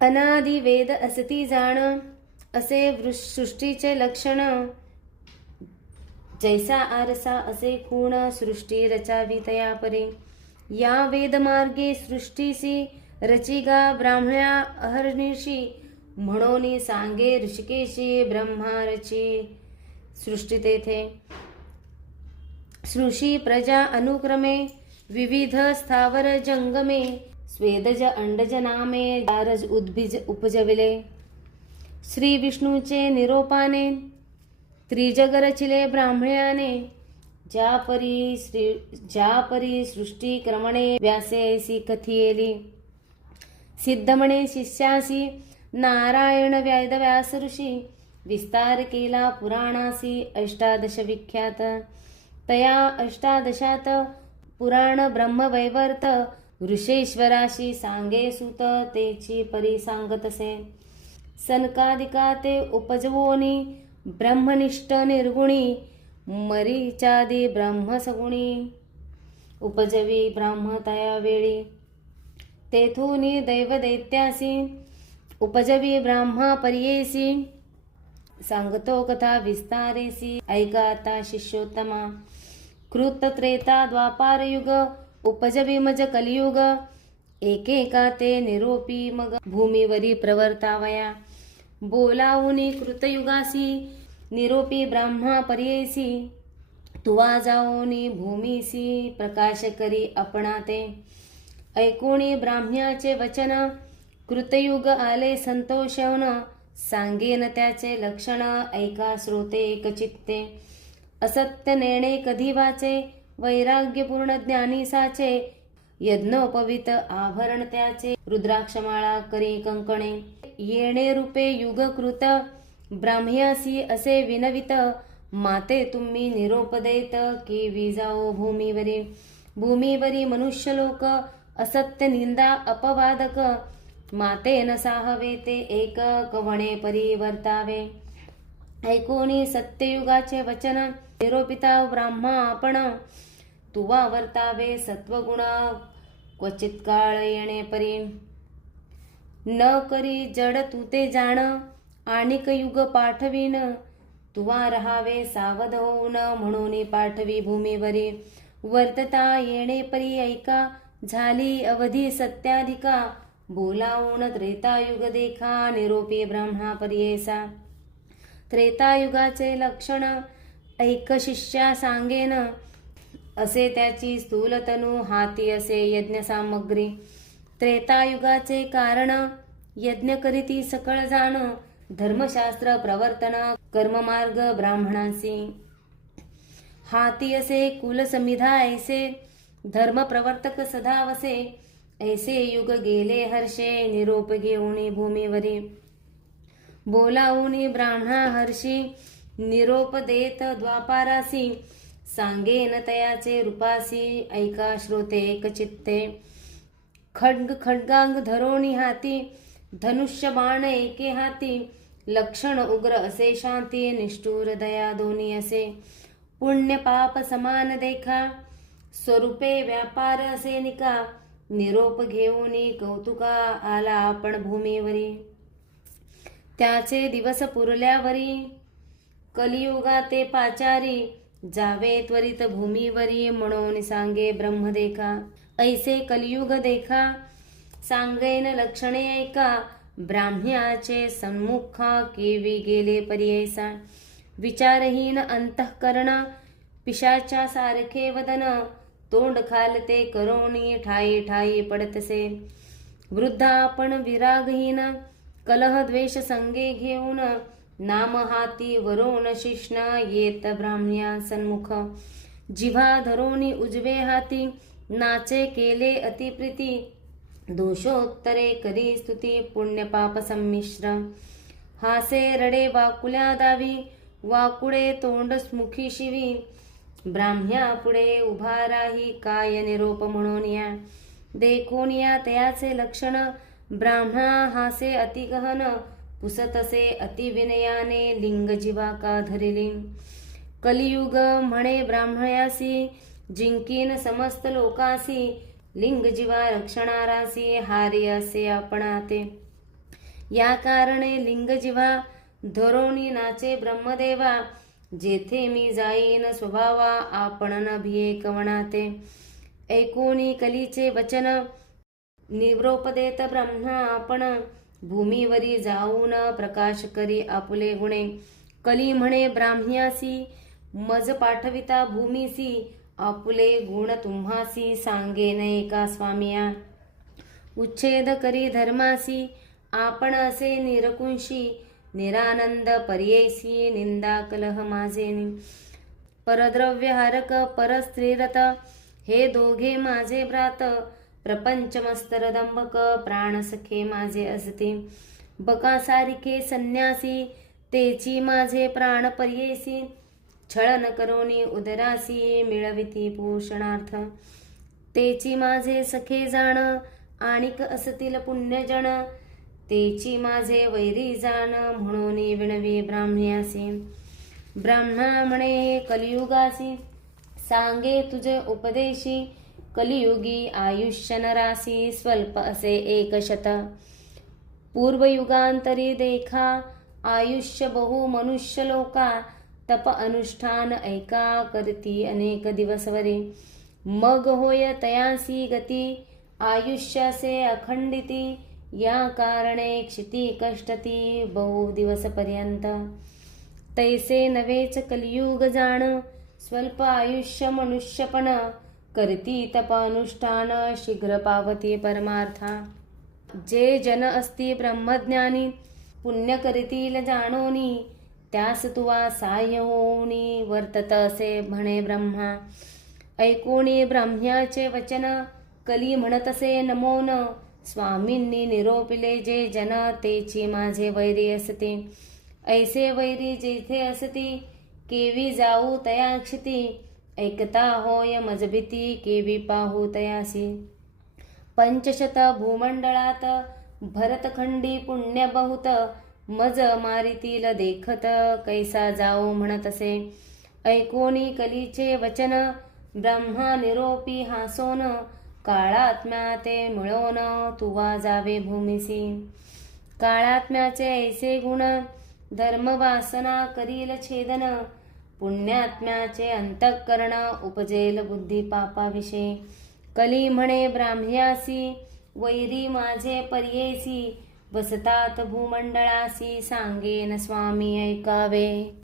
अनादि वेद असती जाण असे सृष्टीचे लक्षण. जैसा आरसा असे खूण सृष्टी रचावी तया परे या वेदमार्गे सृष्टीसी रचिगा ब्राह्मण्या अहर्निशी म्हणून सांगे ऋषिकेशी ब्रह्मा रची सृष्टी तेथे. सृषी प्रजा अनुक्रमे विविध स्थावर जंगमे स्वेदज अंडज नामे दारज उद्भिज उपजविले। श्री विष्णूचे निरोपाने त्रिजग रचिले ब्राह्मण्याने ज्या परी श्री ज्या परी सृष्टी क्रमणे व्यासेसी कथियेली। सिद्धमणे शिष्यासी नारायण व्यास ऋषी विस्तार केला पुराणासी अष्टादश विख्यात। तया अष्टादशात पुराण ब्रह्मवैवर्त ऋषेश्वराशी सांगे सुत तेची परी सांगतसे. सनकादिका ते उपजवोनी ब्रह्मनिष्ठ निर्गुणी मरीचादी ब्रह्मसगुणी. उपजवी ब्राह्म तया वेळी. तेथूनी दैवदैत्यासी उपजवी ब्राह्मा पर्येसी. सांगतो कथा विस्तारेसी ऐकाता शिष्योत्तमा. कृत त्रेता उपज विमज कलियुग एकेका ते निरोपी मग भूमीवरी प्रवर्तावया। बोलावुनी कृतयुगासी निरोपी ब्राह्मा पर्येसी। तुवा जाओनी भूमीसी प्रकाश करी आपणाते ऐकोणी ब्राह्म्याचे वचन कृतयुग आले संतोषवन सांगेन त्याचे लक्षण ऐका श्रोते एकचित्ते असत्य नेणे कधी वाचे वैराग्यपूर्ण ज्ञानी साचे यज्ञोपवित आभरण त्याचे. रुद्राक्षमाळा करी कंकणे. येणे रूपे युगकृत. ब्राह्म्यासी असे विनवित. माते तुम्ही निरोप देत की विजाओ भूमीवरी. भूमीवरी मनुष्य लोक असत्य निंदा अपवादक. माते न साहवे ते एक कवणे परिवर्तावे. ऐकोनी सत्ययुगाचे वचन. निरोपिता ब्राह्मा आपण. तुवा वर्तावे सत्वगुणा क्वचित काळ येणे परी. न करी जड तू ते जाण आणिक युग पाठवीन. तुवा रहावे सावध होऊन म्हणून पाठवी भूमीवरी. वर्तता येणे परी ऐका झाली अवधी सत्याधिका. बोलावून त्रेतायुग देखा निरोपी ब्रह्मा पर्येसा त्रेतायुगाचे लक्षण ऐक शिष्या सांगेन. असे त्याची स्थूलतनु हाती असे यज्ञ सामग्री त्रेतायुगाचे कारण यज्ञ करीती सकळ जाण धर्मशास्त्र प्रवर्तन कर्ममार्ग ब्राह्मणासी. हाती असे कुलसमिधा ऐसे धर्म प्रवर्तक सदा वसे ऐसे युग गेले हर्षे निरोप घेऊनी भूमीवरी. बोलावूनी ब्राह्मणा हर्षी निरोप देत द्वापारासी सांगेन तयाचे रूपासी ऐका श्रोते एकचित्ते खड्ग खड्गांग धरोणी हाती धनुष्य बाण एके हाती. लक्षण उग्र असे शांती निष्ठुर दया दोन्ही असे. पुण्य पाप समान देखा स्वरूपे व्यापार असे निका. निरोप घेऊन कौतुका आला आपण भूमीवरी. त्याचे दिवस पुरल्यावरी कलियुगा ते पाचारी. जावे त्वरित भूमीवरी म्हणून सांगे ब्रह्म देखा ऐसे कलियुग देखा सांगेन लक्षणे ऐका ब्राह्म्याचे सन्मुख केवी गेले पर्येसा. विचारहीन अंतःकरण पिशाच्या सारखे वदन तोंड खालते करोणी ठाई ठाई पडतसे. वृद्धा आपण विरागहीन कलह द्वेष संगे घेऊन नाम हाती वरोण येत ब्राह्म्या सन्मुख. जिव्हा धरोनी उजवे हाती नाचे केले अतिप्रीती. दोषोत्तरे करी स्तुती पुण्य पाप संमिश्र. हासे रडे वाकुल्या दावी वाकुडे तोंड स्मुखी शिवी. ब्राह्म्या पुढे उभा राही काय निरोप म्हणून या. देखून या तयाचे लक्षण ब्राह्मणा हासे अतिगहन. पुसतसे अतिविनयाने लिंगजीवा का धरिली. कलियुग म्हणे ब्राह्मयासी जिंकीन समस्त लोकासी लिंग जीवा रक्षणारासी हारी असे आपणाते. या कारणे लिंग जिव्हा धरोणी नाचे ब्रह्मदेवा जेथे मी जाईन स्वभावा आपण कवणाते. ऐकोनी कलीचे वचन निवृपदेत ब्रह्मा आपण भूमीवरी जाऊन प्रकाश करी आपुले गुणे कली म्हणे ब्राह्म्यासी मज पाठविता भूमीसी आपुले गुण तुम्हासी सांगेन एका स्वामिया उच्छेद करी धर्मासी आपण असे निरकुंशी निरानंद पर्यैसी निंदा कलह माझेनी परद्रव्यहारक परस्त्रीरत हे दोघे माझे ब्रात प्रपंचमस्तरदंबक प्राणसखे माझे असते. बकासारिखे संन्यासी तेची माझे प्राण पर्येसी. छळन करोनी उदरासी मिळविती पोषणार्थ. तेची माझे सखे जाण आणिक असतील पुण्यजण. तेची माझे वैरी जाण म्हणून विणवी ब्राह्म्यासी. ब्राह्मणा म्हणे कलियुगासी. सांगे तुझे उपदेशी. कलियुगी आयुष्य नरासी स्वल्प असे एक शत पूर्वयुगांतरी देखा आयुष्य बहु मनुष्य लोका तप अनुष्ठान ऐका करती अनेक दिवसवरे. मग होय तयासी गती आयुष्यासे अखंडिती या कारणे क्षिती कष्टती बहु दिवसपर्यंत. तैसे नवेच कलियुग जाण स्वल्प आयुष्य मनुष्यपण करती तप अनुष्ठान शीघ्र पावती परमार्था। जे जन अस्ति ब्रह्मज्ञानी पुण्य करीतील जाणोनी त्यास तुवा साह्य होऊनी वर्तत असे म्हणे ब्रह्मा। ऐकोणी ब्रह्म्याचे वचन कली म्हणतसे नमोन। स्वामींनी निरोपिले जे जन तेची माझे वैरी असते। ऐसे वैरी जेथे असती केवी जाऊ तया क्षिती ऐकता होय मजबिती केवी पाहू तयासी पंचशत भूमंडळात भरतखंडी पुण्य बहुत मज मारितील देखत कैसा जाऊ म्हणतसे। ऐकोनी कलीचे वचन ब्रह्मा निरोपी हासोन काळात्म्या ते मिळवून तुवा जावे भूमिसी। काळात्म्याचे ऐसे गुण धर्मवासना करील छेदन पुण्यात्म्याचे अंतःकरण उपजेल बुद्धी पापाविषयी. कली म्हणे ब्राह्म्यासी वैरी माझे पर्येसी बसतात भूमंडळासी सांगेन स्वामी ऐकावे.